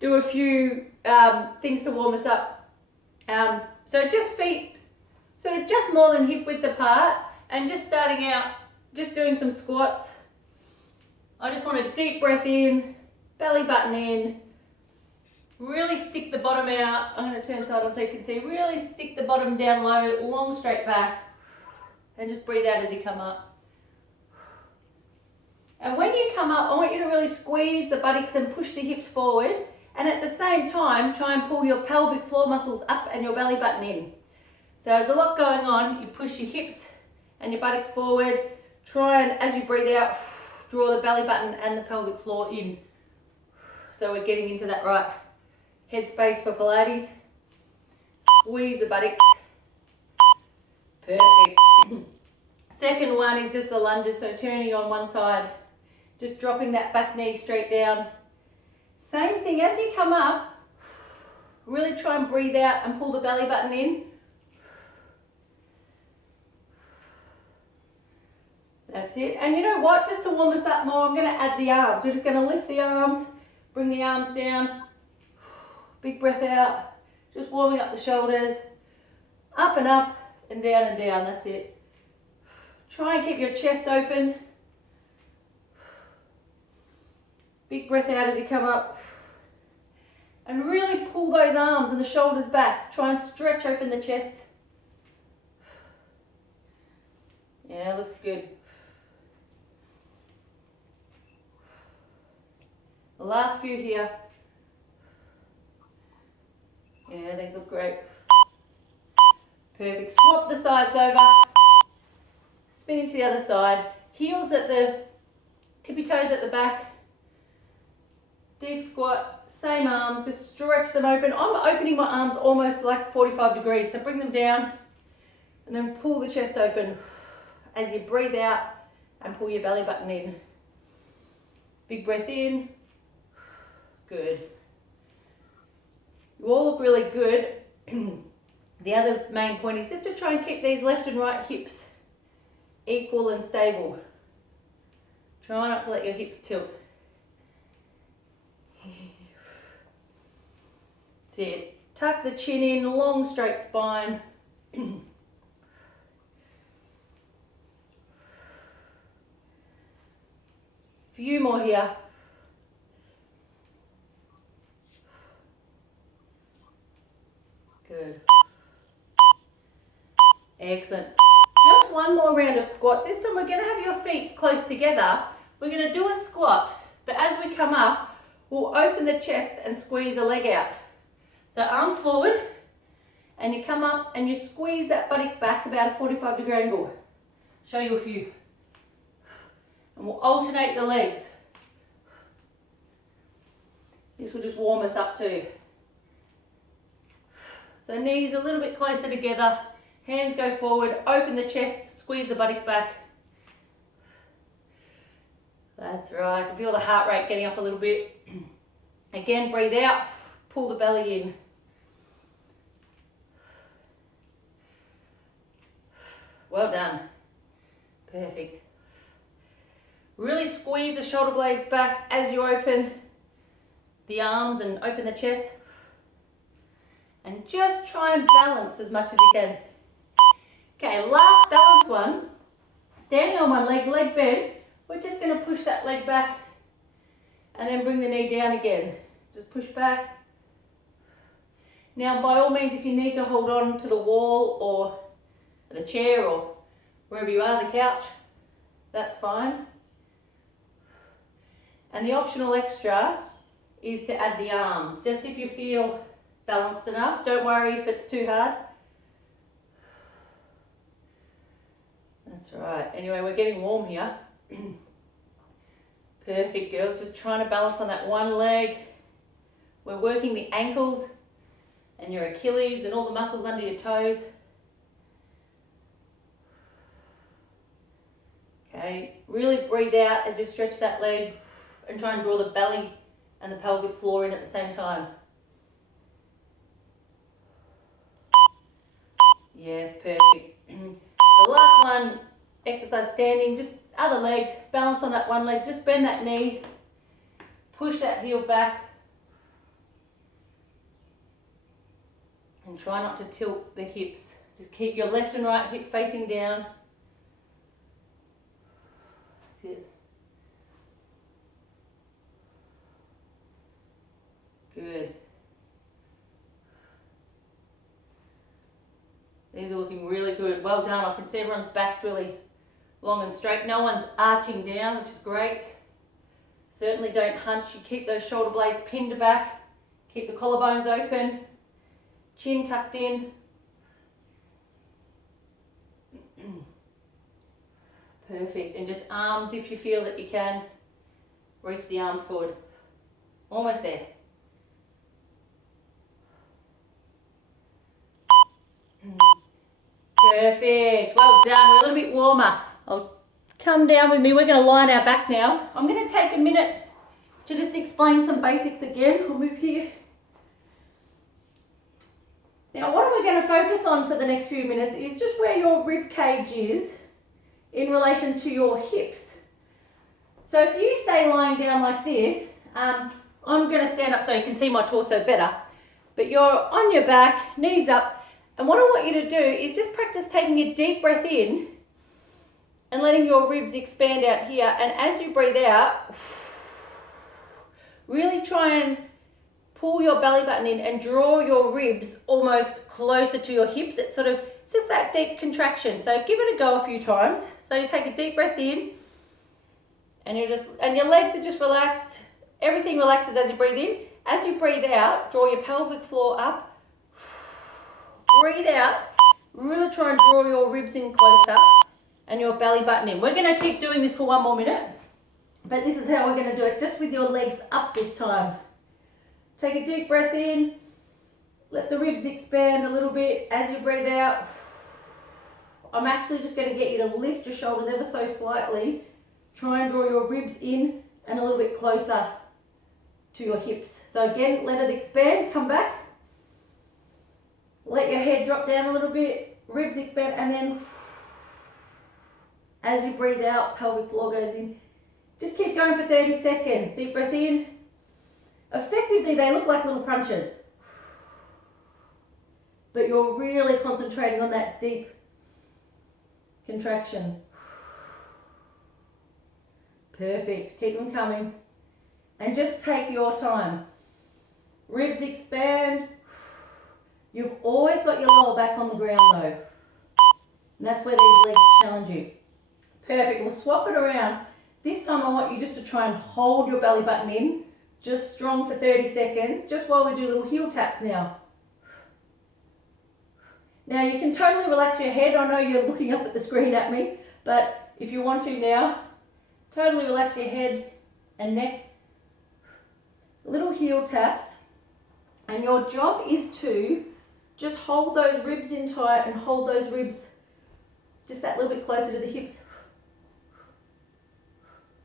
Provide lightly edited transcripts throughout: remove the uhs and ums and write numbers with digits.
do a few things to warm us up. So just feet, sort of just more than hip width apart, and just starting out, just doing some squats. I just want a deep breath in, belly button in, really stick the bottom out. I'm going to turn side on so you can see. Really stick the bottom down low, long straight back, and just breathe out as you come up. And when you come up, I want you to really squeeze the buttocks and push the hips forward. And at the same time, try and pull your pelvic floor muscles up and your belly button in. So there's a lot going on. You push your hips and your buttocks forward. Try and, as you breathe out, draw the belly button and the pelvic floor in. So we're getting into that right headspace for Pilates. Squeeze the buttocks. Perfect. Second one is just the lunges, so turning on one side. Just dropping that back knee straight down. Same thing, as you come up, really try and breathe out and pull the belly button in. That's it. And you know what, just to warm us up more, I'm going to add the arms. We're just going to lift the arms, bring the arms down. Big breath out, just warming up the shoulders. Up and up and down, that's it. Try and keep your chest open. Big breath out as you come up. And really pull those arms and the shoulders back. Try and stretch open the chest. Yeah, looks good. The last few here. Yeah, these look great. Perfect. Swap the sides over. Spinning to the other side. Heels at the tippy toes at the back. Deep squat, same arms, just stretch them open. I'm opening my arms almost like 45 degrees, so bring them down and then pull the chest open as you breathe out and pull your belly button in. Big breath in. Good. You all look really good. The other main point is just to try and keep these left and right hips equal and stable. Try not to let your hips tilt. That's it. Tuck the chin in, long straight spine. Few more here. Good. Excellent. Just one more round of squats. This time we're going to have your feet close together. We're going to do a squat, but as we come up, we'll open the chest and squeeze a leg out. So arms forward, and you come up and you squeeze that buttock back about a 45-degree angle. Show you a few. And we'll alternate the legs. This will just warm us up too. So knees a little bit closer together, hands go forward, open the chest, squeeze the buttock back. That's right, I can feel the heart rate getting up a little bit. Again, breathe out, pull the belly in. Well done. Perfect. Really squeeze the shoulder blades back as you open the arms and open the chest. And just try and balance as much as you can. Okay, last balance one. Standing on one leg, leg bent. We're just going to push that leg back and then bring the knee down again. Just push back. Now, by all means, if you need to hold on to the wall or the chair or wherever you are, the couch, that's fine. And the optional extra is to add the arms, just if you feel balanced enough. Don't worry if it's too hard. That's right. Anyway, we're getting warm here. Perfect, girls. Just trying to balance on that one leg. We're working the ankles and your Achilles and all the muscles under your toes. Okay, really breathe out as you stretch that leg and try and draw the belly and the pelvic floor in at the same time. Yes, perfect. The last one, exercise standing, just other leg, balance on that one leg, just bend that knee, push that heel back. And try not to tilt the hips. Just keep your left and right hip facing down. That's it. Good. These are looking really good. Well done. I can see everyone's back's really long and straight. No one's arching down, which is great. Certainly don't hunch. You keep those shoulder blades pinned back. Keep the collarbones open. Chin tucked in. Perfect. And just arms, if you feel that you can, reach the arms forward. Almost there. Perfect. Well done. We're a little bit warmer. I'll come down with me. We're going to line our back now. I'm going to take a minute to just explain some basics again. I'll move here. Now, what am I going to focus on for the next few minutes is just where your rib cage is in relation to your hips. So if you stay lying down like this, I'm going to stand up so you can see my torso better, but you're on your back, knees up, and what I want you to do is just practice taking a deep breath in and letting your ribs expand out here, and as you breathe out, really try and pull your belly button in and draw your ribs almost closer to your hips. It's just that deep contraction. So give it a go a few times. So you take a deep breath in, and your legs are just relaxed. Everything relaxes as you breathe in. As you breathe out, draw your pelvic floor up. Breathe out. Really try and draw your ribs in closer and your belly button in. We're going to keep doing this for one more minute, but this is how we're going to do it, just with your legs up this time. Take a deep breath in, let the ribs expand a little bit. As you breathe out, I'm actually just going to get you to lift your shoulders ever so slightly. Try and draw your ribs in and a little bit closer to your hips. So again, let it expand, come back. Let your head drop down a little bit, ribs expand, and then as you breathe out, pelvic floor goes in. Just keep going for 30 seconds. Deep breath in. Effectively, they look like little crunches, but you're really concentrating on that deep contraction. Perfect. Keep them coming. And just take your time. Ribs expand. You've always got your lower back on the ground though. And that's where these legs challenge you. Perfect. We'll swap it around. This time I want you just to try and hold your belly button in. Just strong for 30 seconds, just while we do little heel taps now. Now you can totally relax your head. I know you're looking up at the screen at me, but if you want to now, totally relax your head and neck. Little heel taps, and your job is to just hold those ribs in tight and hold those ribs just that little bit closer to the hips.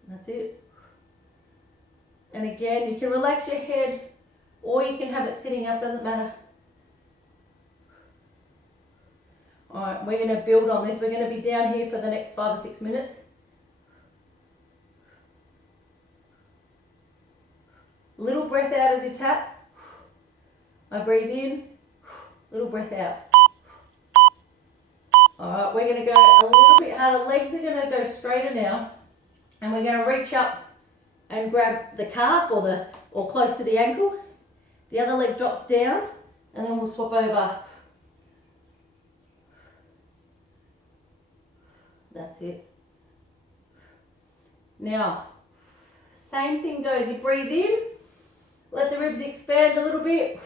That's it. And again, you can relax your head or you can have it sitting up, doesn't matter. All right, we're going to build on this. We're going to be down here for the next 5 or 6 minutes. Little breath out as you tap. I breathe in, little breath out. All right, we're going to go a little bit harder. Legs are going to go straighter now. And we're going to reach up and grab the calf or close to the ankle. The other leg drops down, and then we'll swap over. That's it. Now, same thing goes. You breathe in, let the ribs expand a little bit.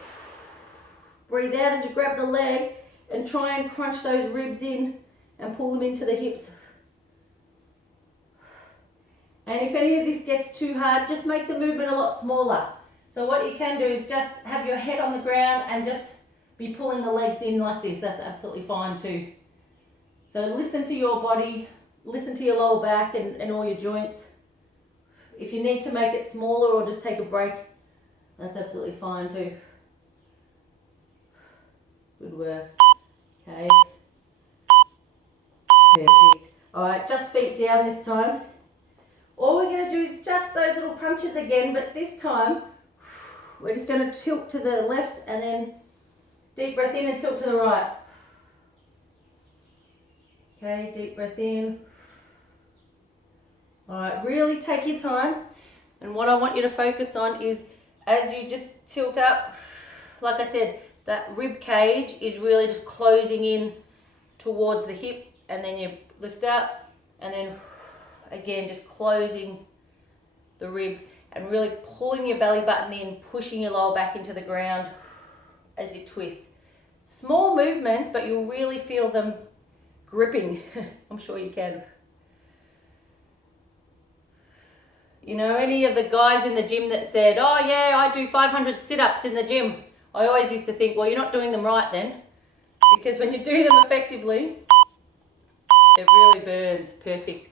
Breathe out as you grab the leg and try and crunch those ribs in and pull them into the hips. And if any of this gets too hard, just make the movement a lot smaller. So what you can do is just have your head on the ground and just be pulling the legs in like this. That's absolutely fine too. So listen to your body, listen to your lower back and all your joints. If you need to make it smaller or just take a break, that's absolutely fine too. Good work. Okay. Perfect. All right, just feet down this time. All we're going to do is just those little crunches again, but this time we're just going to tilt to the left and then Deep breath in and tilt to the right. Okay, deep breath in. All right, really take your time. And what I want you to focus on is as you just tilt up, like I said, that rib cage is really just closing in towards the hip, and then you lift up, and then again just closing the ribs and really pulling your belly button in, pushing your lower back into the ground as you twist. Small movements, but you'll really feel them gripping. I'm sure you can. You know, any of the guys in the gym that said, oh yeah, I do 500 sit-ups in the gym, I always used to think, well, you're not doing them right then, because when you do them effectively, it really burns. Perfect.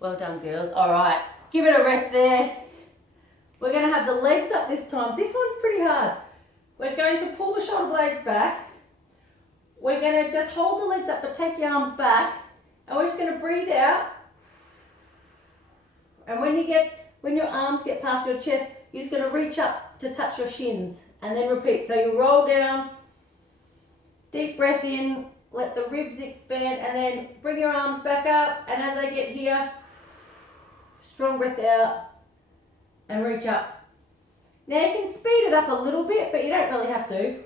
Well done, girls. All right, give it a rest there. We're going to have the legs up this time. This one's pretty hard. We're going to pull the shoulder blades back. We're going to just hold the legs up, but take your arms back, and we're just going to breathe out. And when your arms get past your chest, you're just going to reach up to touch your shins, and then repeat. So you roll down, deep breath in, let the ribs expand, and then bring your arms back up, and as I get here, strong breath out, and reach up. Now you can speed it up a little bit, but you don't really have to.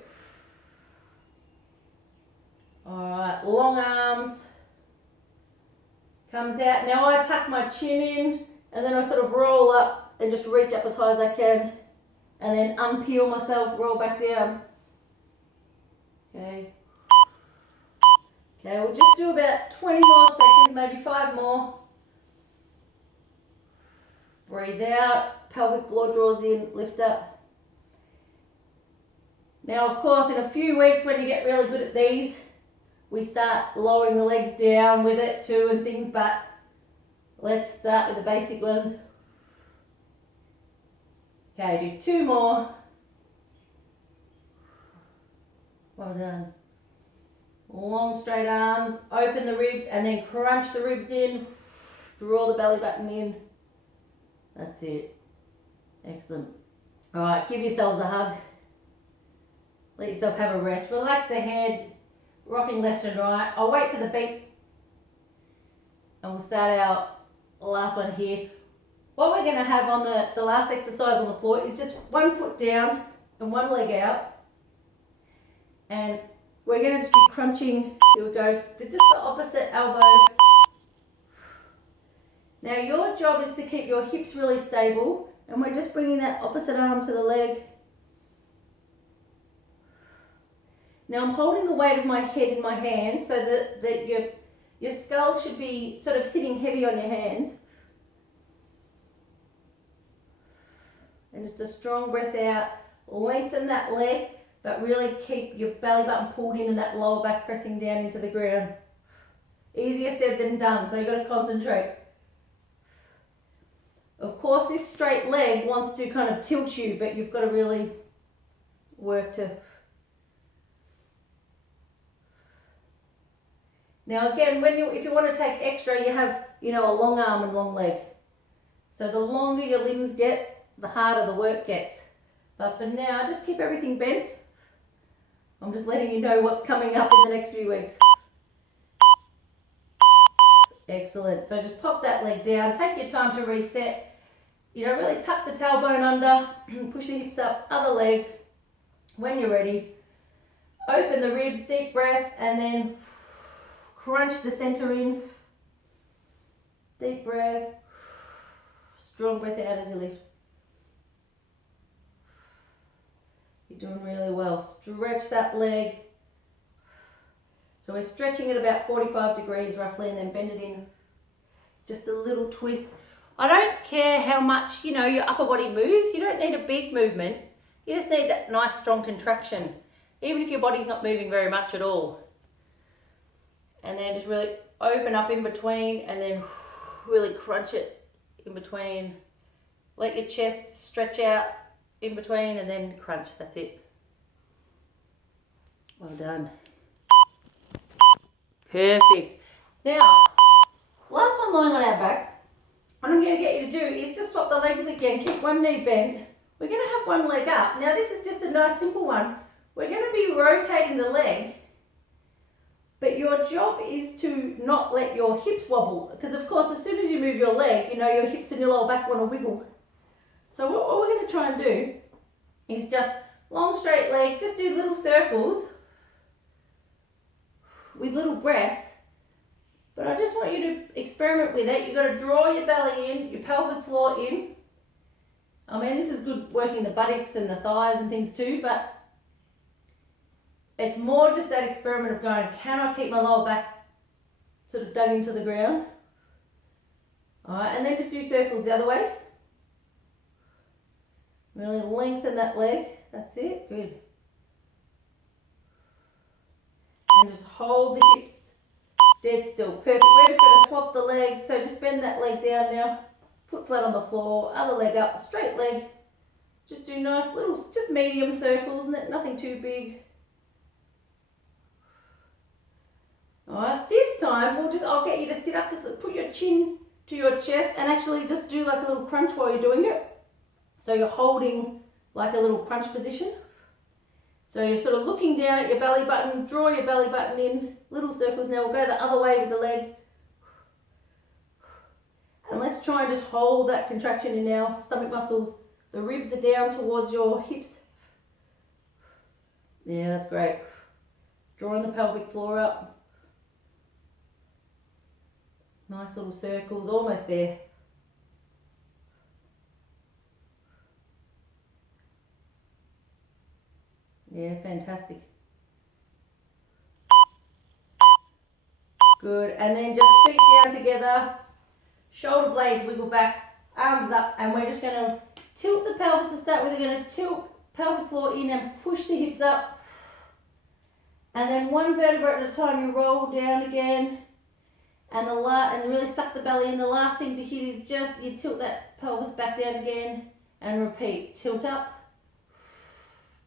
Alright, long arms, comes out. Now I tuck my chin in, and then I sort of roll up and just reach up as high as I can, and then unpeel myself, roll back down. Okay. Okay, we'll just do about 20 more seconds, maybe 5 more. Breathe out, pelvic floor draws in, lift up. Now, of course, in a few weeks when you get really good at these, we start lowering the legs down with it too and things, but let's start with the basic ones. Okay, do 2 more. Well done. Long straight arms, open the ribs, and then crunch the ribs in, draw the belly button in. That's it. Excellent. All right, give yourselves a hug. Let yourself have a rest. Relax the head, rocking left and right. I'll wait for the beat, and we'll start our last one here. What we're going to have on the last exercise on the floor is just 1 foot down and 1 leg out, and we're going to just be crunching. Here we go. Just the opposite elbow. Now your job is to keep your hips really stable, and we're just bringing that opposite arm to the leg. Now I'm holding the weight of my head in my hands so that your skull should be sort of sitting heavy on your hands. And just a strong breath out. Lengthen that leg, but really keep your belly button pulled in and that lower back pressing down into the ground. Easier said than done, so you've got to concentrate. Of course, this straight leg wants to kind of tilt you, but you've got to really work to. Now again, if you want to take extra, you have, a long arm and long leg. So the longer your limbs get, the harder the work gets. But for now, just keep everything bent. I'm just letting you know what's coming up in the next few weeks. Excellent. So just pop that leg down, take your time to reset. Really tuck the tailbone under, push the hips up, other leg. When you're ready, open the ribs, deep breath, and then crunch the center in. Deep breath, strong breath out as you lift. You're doing really well. Stretch that leg. So we're stretching at about 45 degrees roughly, and then bend it in. Just a little twist. I don't care how much, your upper body moves. You don't need a big movement. You just need that nice strong contraction, even if your body's not moving very much at all. And then just really open up in between, and then really crunch it in between. Let your chest stretch out in between, and then crunch. That's it. Well done. Perfect. Now, last one lying on our back. What I'm going to get you to do is just swap the legs again. Keep one knee bent. We're going to have one leg up. Now this is just a nice simple one. we're going to be rotating the leg, but your job is to not let your hips wobble, because of course as soon as you move your leg, you know, your hips and your lower back want to wiggle. So what we're going to try and do is just long straight leg, just do little circles with little breaths. But I just want you to experiment with it. You've got to draw your belly in, your pelvic floor in. I mean, this is good working the buttocks and the thighs and things too, but it's more just that experiment of going, can I keep my lower back sort of dug into the ground? All right, and then just do circles the other way. Really lengthen that leg. That's it. Good. And just hold the hips dead still. Perfect. We're just going to swap the legs. So just bend that leg down now. Foot flat on the floor. Other leg up. Straight leg. Just do nice little, just medium circles. Nothing too big. Alright. This time I'll get you to sit up. Just put your chin to your chest and actually just do like a little crunch while you're doing it. So you're holding like a little crunch position. So you're sort of looking down at your belly button, draw your belly button in, little circles. Now we'll go the other way with the leg. And let's try and just hold that contraction in our stomach muscles. The ribs are down towards your hips. Yeah, that's great. Drawing the pelvic floor up. Nice little circles, almost there. Yeah, fantastic. Good, and then just feet down together, shoulder blades wiggle back, arms up, and we're just going to tilt the pelvis to start with. We're going to tilt pelvic floor in and push the hips up. And then one vertebra at a time, you roll down again, and really suck the belly in. The last thing to hit is just, you tilt that pelvis back down again, and repeat. Tilt up.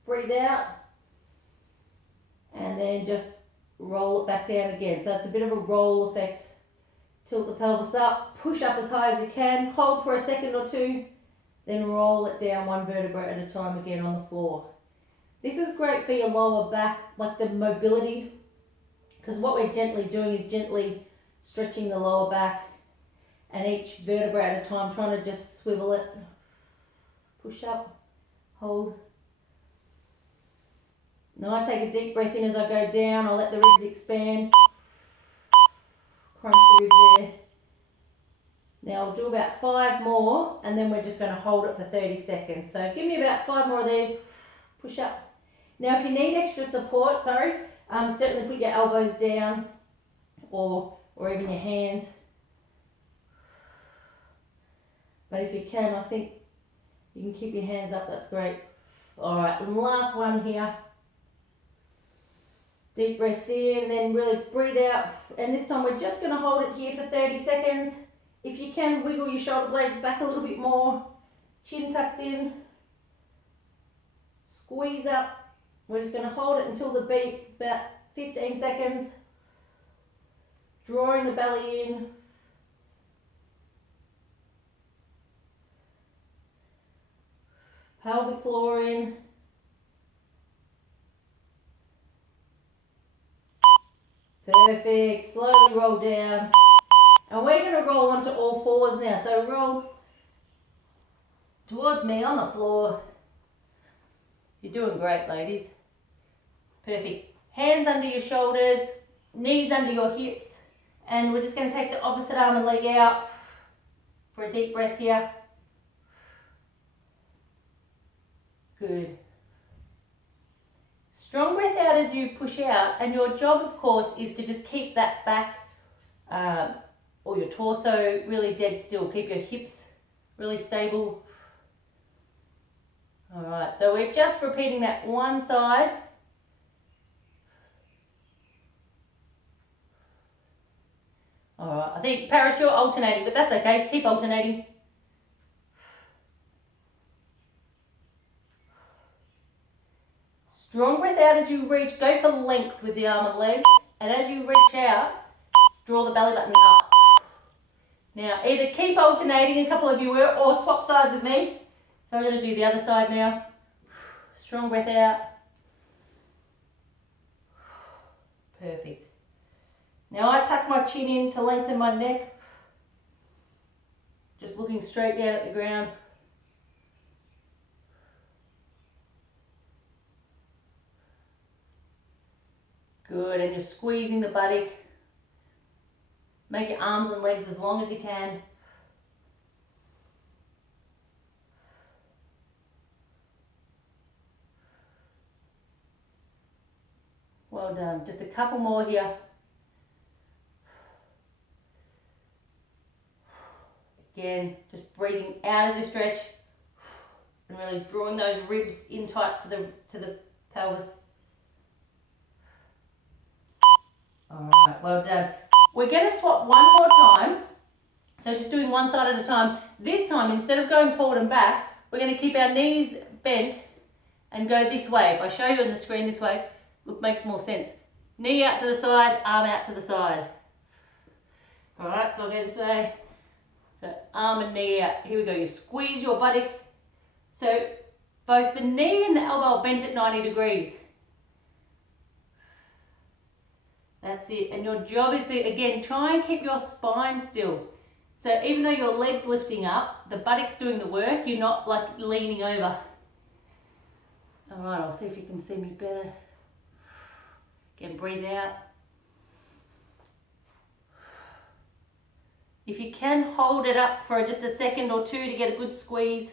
Breathe out, and then just roll it back down again. So it's a bit of a roll effect. Tilt the pelvis up, push up as high as you can, hold for a second or two, then roll it down one vertebra at a time again on the floor. This is great for your lower back, like the mobility, because what we're gently doing is gently stretching the lower back, and each vertebra at a time, trying to just swivel it. Push up, hold. Now I take a deep breath in as I go down. I'll let the ribs expand. Crunch the ribs there. Now I'll do about 5 more, and then we're just going to hold it for 30 seconds. So give me about 5 more of these. Push up. Now if you need extra support, certainly put your elbows down or even your hands. But if you can, I think you can keep your hands up. That's great. All right, and last one here. Deep breath in, then really breathe out. And this time we're just going to hold it here for 30 seconds. If you can, wiggle your shoulder blades back a little bit more. Chin tucked in. Squeeze up. We're just going to hold it until the beat. It's about 15 seconds. Drawing the belly in. Pelvic floor in. Perfect. Slowly roll down. And we're going to roll onto all fours now. So roll towards me on the floor. You're doing great, ladies. Perfect. Hands under your shoulders, knees under your hips. And we're just going to take the opposite arm and leg out for a deep breath here. Good. Strong breath out as you push out, and your job, of course, is to just keep that back or your torso really dead still. Keep your hips really stable. All right, so we're just repeating that one side. All right, I think, Paris, you're alternating, but that's okay. Keep alternating. Strong breath out as you reach. Go for length with the arm and leg. And as you reach out, draw the belly button up. Now, either keep alternating, a couple of you will, or swap sides with me. So I'm going to do the other side now. Strong breath out. Perfect. Now I tuck my chin in to lengthen my neck. Just looking straight down at the ground. Good, and you're squeezing the buttock. Make your arms and legs as long as you can. Well done. Just a couple more here. Again, just breathing out as you stretch and really drawing those ribs in tight to the pelvis. Alright, well done. We're going to swap one more time. So just doing one side at a time. This time, instead of going forward and back, we're going to keep our knees bent and go this way. If I show you on the screen this way, look, makes more sense. Knee out to the side, arm out to the side. Alright, so I'll go this way. So arm and knee out. Here we go. You squeeze your buttock. So both the knee and the elbow are bent at 90 degrees. That's it. And your job is to, again, try and keep your spine still. So even though your leg's lifting up, the buttock's doing the work, you're not like leaning over. All right, I'll see if you can see me better. Again, breathe out. If you can, hold it up for just a second or two to get a good squeeze.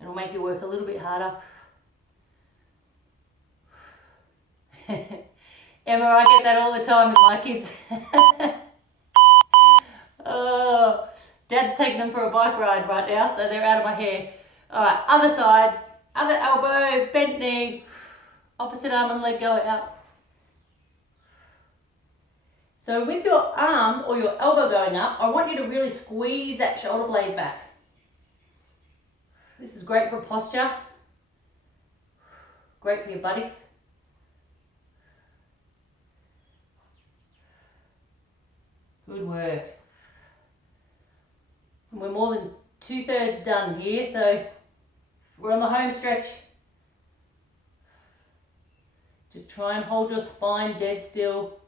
It'll make you work a little bit harder. Emma, I get that all the time with my kids. Oh, Dad's taking them for a bike ride right now, so they're out of my hair. All right, other side, other elbow, bent knee, opposite arm and leg going out. So with your arm or your elbow going up, I want you to really squeeze that shoulder blade back. This is great for posture, great for your buttocks. Good work. And we're more than 2/3 done here, so we're on the home stretch. Just try and hold your spine dead still.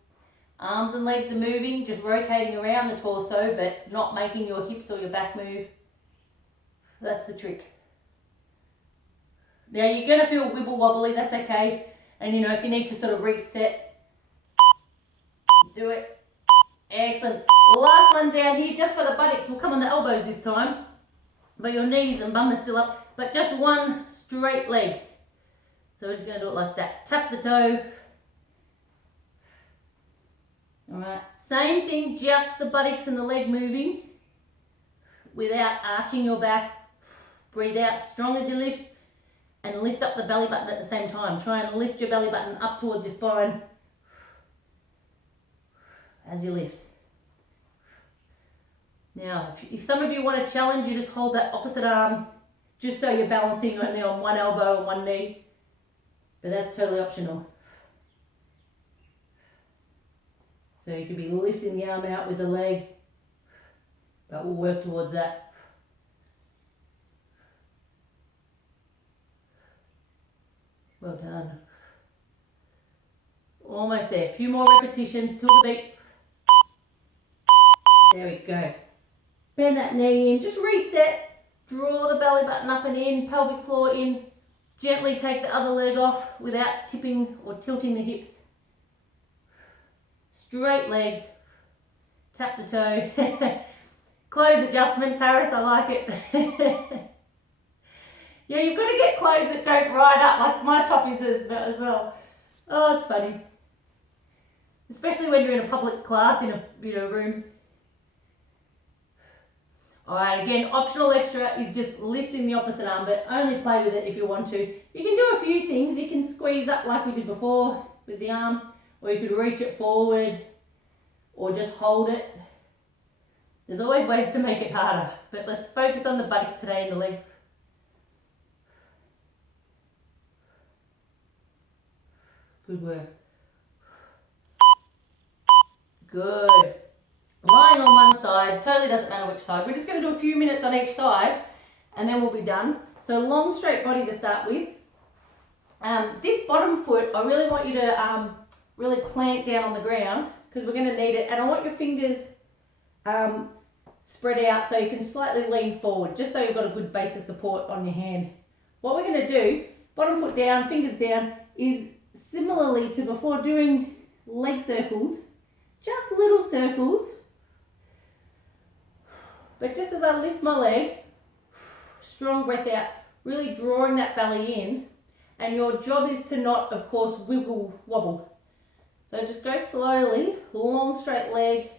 Arms and legs are moving, just rotating around the torso, but not making your hips or your back move. That's the trick. Now you're going to feel wibble wobbly, that's okay. And you know, if you need to sort of reset, do it. Excellent. Last one down here, just for the buttocks. We'll come on the elbows this time. But your knees and bum are still up. But just one straight leg. So we're just going to do it like that. Tap the toe. Alright. Same thing, just the buttocks and the leg moving. Without arching your back. Breathe out strong as you lift. And lift up the belly button at the same time. Try and lift your belly button up towards your spine. As you lift. Now, if some of you want to challenge, you just hold that opposite arm, just so you're balancing only on one elbow and one knee. But that's totally optional. So you could be lifting the arm out with the leg, but we'll work towards that. Well done. Almost there. A few more repetitions till the beat. There we go. Bend that knee in, just reset, draw the belly button up and in, pelvic floor in, gently take the other leg off without tipping or tilting the hips. Straight leg, tap the toe. Clothes adjustment, Paris, I like it. Yeah, you've got to get clothes that don't ride up like my top is as well. Oh, it's funny. Especially when you're in a public class in a room. Alright, again, optional extra is just lifting the opposite arm, but only play with it if you want to. You can do a few things. You can squeeze up like we did before with the arm, or you could reach it forward, or just hold it. There's always ways to make it harder, but let's focus on the buttock today and the leg. Good work. Good. Lying on one side, totally doesn't matter which side. We're just going to do a few minutes on each side and then we'll be done. So long straight body to start with. This bottom foot, I really want you to really plant down on the ground because we're going to need it. And I want your fingers spread out so you can slightly lean forward, just so you've got a good base of support on your hand. What we're going to do, bottom foot down, fingers down, is similarly to before doing leg circles, just little circles. But just as I lift my leg, strong breath out, really drawing that belly in. And your job is to not, of course, wiggle, wobble. So just go slowly, long straight leg,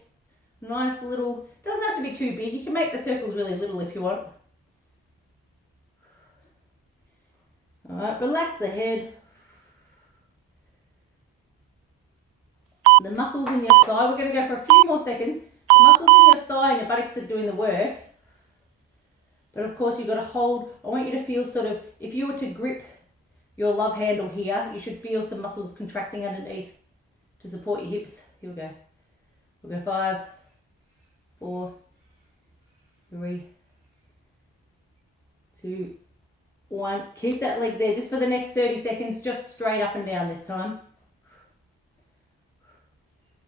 nice little, doesn't have to be too big. You can make the circles really little if you want. All right, relax the head. The muscles in your thigh, we're going to go for a few more seconds. The muscles in your thigh and your buttocks are doing the work. But of course you've got to hold, I want you to feel sort of, if you were to grip your love handle here, you should feel some muscles contracting underneath to support your hips. Here we go. We'll go 5, 4, 3, 2, 1. Keep that leg there just for the next 30 seconds, just straight up and down this time.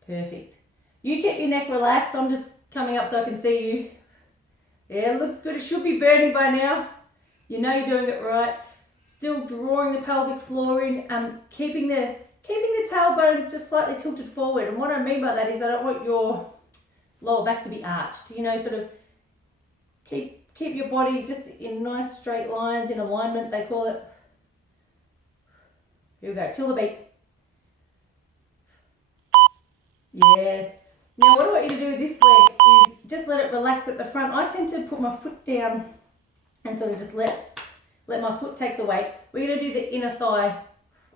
Perfect. You keep your neck relaxed. I'm just coming up so I can see you. Yeah, looks good. It should be burning by now. You know you're doing it right. Still drawing the pelvic floor in, keeping the tailbone just slightly tilted forward. And what I mean by that is I don't want your lower back to be arched. You know, sort of keep your body just in nice straight lines, in alignment they call it. Here we go, till the beat. Yes. Now what I want you to do with this leg is just let it relax at the front. I tend to put my foot down and sort of just let my foot take the weight. We're going to do the inner thigh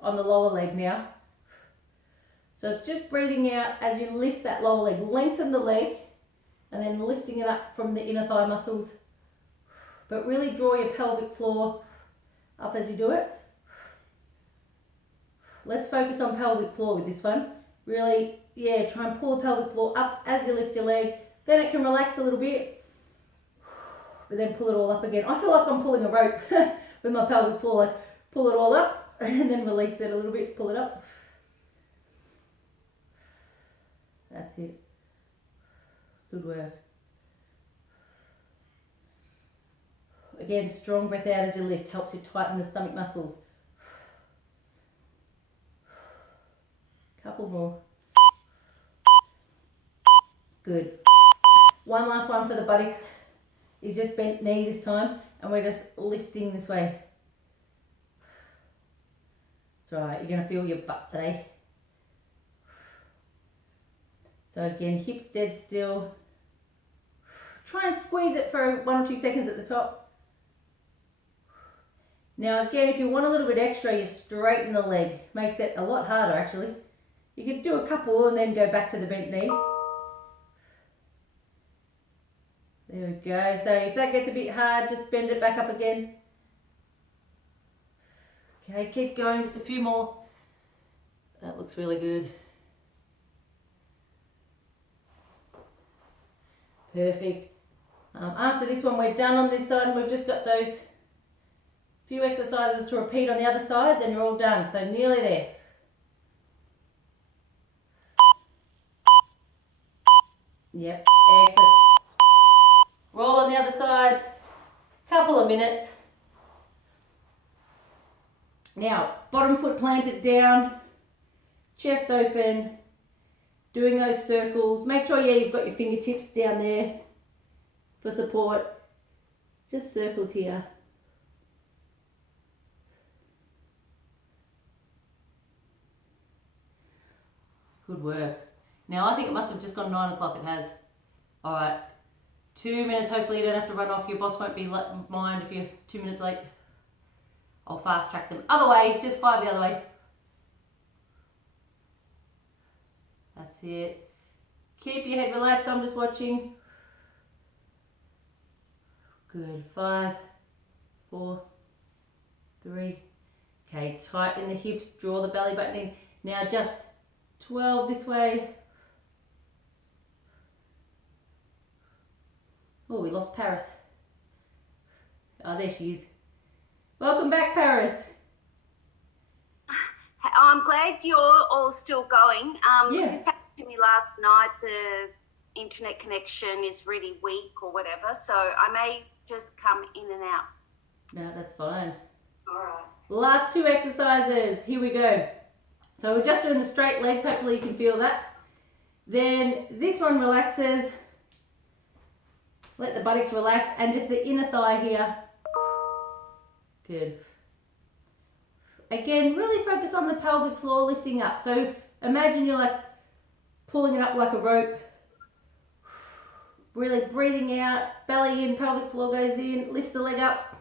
on the lower leg now. So it's just breathing out as you lift that lower leg. Lengthen the leg and then lifting it up from the inner thigh muscles. But really draw your pelvic floor up as you do it. Let's focus on pelvic floor with this one. Really, yeah, try and pull the pelvic floor up as you lift your leg. Then it can relax a little bit, but then pull it all up again. I feel like I'm pulling a rope with my pelvic floor. Like pull it all up and then release it a little bit, pull it up. That's it. Good work. Again, strong breath out as you lift. Helps you tighten the stomach muscles. Couple more. Good. One last one for the buttocks is just bent knee this time, and we're just lifting this way. That's right, you're going to feel your butt today. So again, hips dead still. Try and squeeze it for 1 or 2 seconds at the top. Now again, if you want a little bit extra, you straighten the leg. Makes it a lot harder actually. You could do a couple and then go back to the bent knee. There we go. So if that gets a bit hard, just bend it back up again. Okay, keep going, just a few more. That looks really good. Perfect. After this one, we're done on this side and we've just got those few exercises to repeat on the other side, then you're all done. So nearly there. Yep, excellent. Roll on the other side, couple of minutes. Now, bottom foot planted down, chest open, doing those circles. Make sure, yeah, you've got your fingertips down there for support. Just circles here. Good work. Now I think it must have just gone 9 o'clock, it has. All right, 2 minutes, hopefully you don't have to run off. Your boss won't be mind if you're 2 minutes late. I'll fast track them. Other way, just 5 the other way. That's it. Keep your head relaxed, I'm just watching. Good, 5, 4, 3. Okay, tighten the hips, draw the belly button in. Now just 12 this way. Oh, we lost Paris. Oh, there she is. Welcome back, Paris. I'm glad you're all still going. Yeah. This happened to me last night. The internet connection is really weak or whatever, so I may just come in and out. No, that's fine. All right. Last 2 exercises. Here we go. So we're just doing the straight legs. Hopefully you can feel that. Then this one relaxes. Let the buttocks relax and just the inner thigh here. Good. Again, really focus on the pelvic floor lifting up. So imagine you're like pulling it up like a rope. Really breathing out, belly in, pelvic floor goes in, lifts the leg up.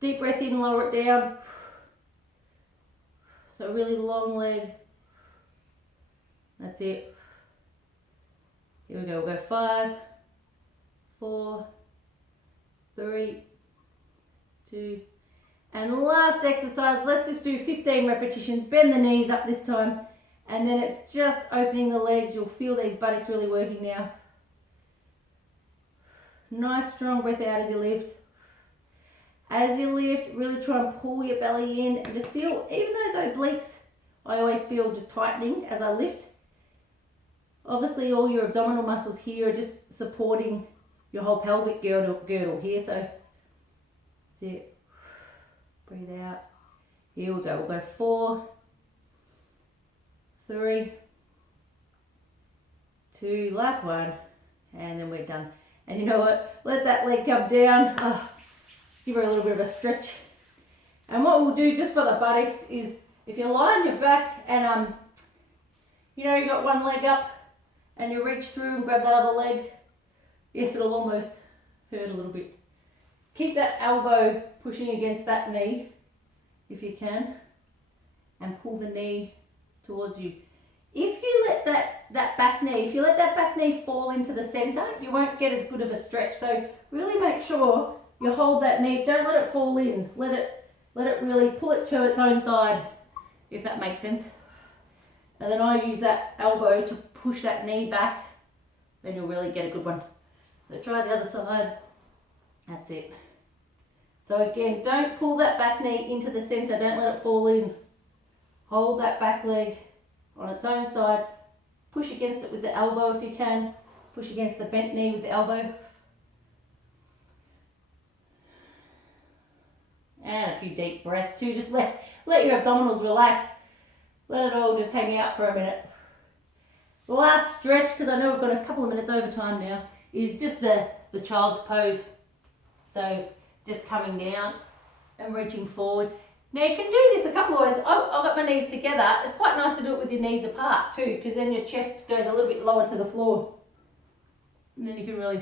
Deep breath in, lower it down. So really long leg. That's it. Here we go, we'll go 5, 4, 3, 2, and last exercise, let's just do 15 repetitions. Bend the knees up this time, and then it's just opening the legs. You'll feel these buttocks really working now. Nice strong breath out as you lift. As you lift, really try and pull your belly in and just feel, even those obliques, I always feel just tightening as I lift. Obviously all your abdominal muscles here are just supporting your whole pelvic girdle here, so that's it. Breathe out. Here we go. We'll go 4, 3, 2, last one, and then we're done. And you know what? Let that leg come down. Oh, give her a little bit of a stretch. And what we'll do just for the buttocks is, if you lie on your back and you know you got one leg up and you reach through and grab that other leg, yes, it'll almost hurt a little bit. Keep that elbow pushing against that knee if you can, and pull the knee towards you. If you let that back knee fall into the center, you won't get as good of a stretch. So really make sure you hold that knee. Don't let it fall in. Let it really pull it to its own side, if that makes sense. And then I use that elbow to push that knee back. Then you'll really get a good one. So try the other side. That's it. So again, don't pull that back knee into the center. Don't let it fall in. Hold that back leg on its own side. Push against it with the elbow if you can. Push against the bent knee with the elbow. And a few deep breaths too. Just let your abdominals relax. Let it all just hang out for a minute. The last stretch, because I know we've got a couple of minutes over time now, is just the child's pose. So just coming down and reaching forward. Now you can do this a couple of ways. I've got my knees together. It's quite nice to do it with your knees apart too, because then your chest goes a little bit lower to the floor. And then you can really